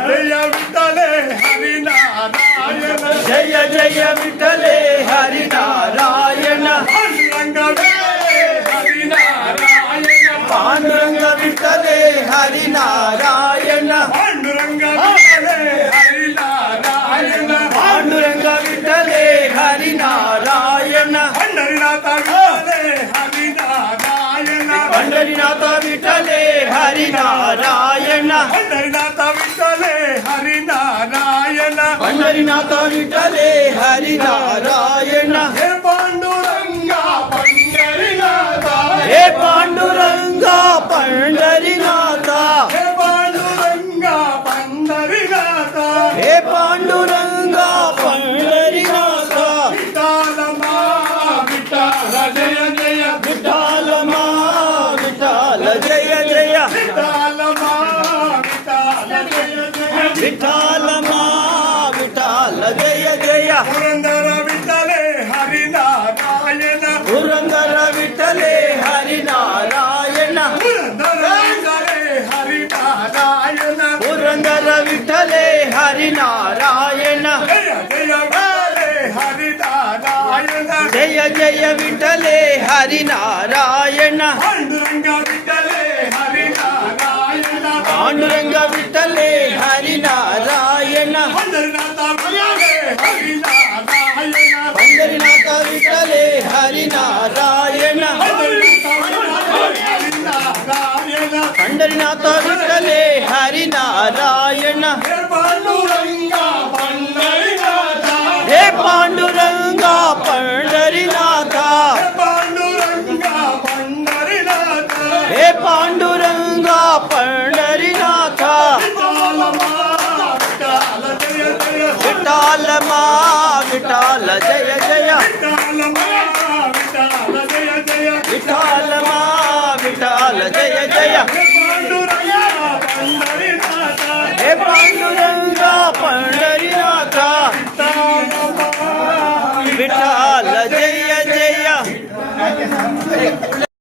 జయ విఠలే Hari Narayana జయ జయ విఠలే Hari Narayana Panduranga విఠలే Hari Narayana Panduranga విఠలే Hari Narayana Panduranga విఠలే Hari Narayana Pandharinath విఠలే Hari Narayana Pandharinath విఠలే Hari Narayana Pandharinath విఠలే Hari Narayana హే Panduranga Pandharinath హే Panduranga Pandharinath హే Panduranga Pandharinath హే Panduranga Pandharinath విఠలమా Vitthala జయ జయ విఠాలమా Vithala జయ జయ విఠలమా Vitthala జయ జయ విఠాలమా Vithala జయ జయ Purandara విఠలే Hari Narayana Purandara విఠలే Hari Narayana Purandara విఠలే Hari Narayana Purandara విఠలే Hari Narayana జయ జయ విఠలే Hari Narayana జయ జయ విఠలే Hari Narayana Panduranga విఠలే Hari Narayana Panduranga విఠలే Hari Narayana Pandharinath విఠలే Hari Narayana Pandharinath విఠలే Hari Narayana Pandharinath విఠలే Hari Narayana హే Panduranga Pandharinath హే Panduranga Pandharinath విఠాలమా Vithala జయ జయ విఠాలమా Vithala జయ జయ హే Panduranga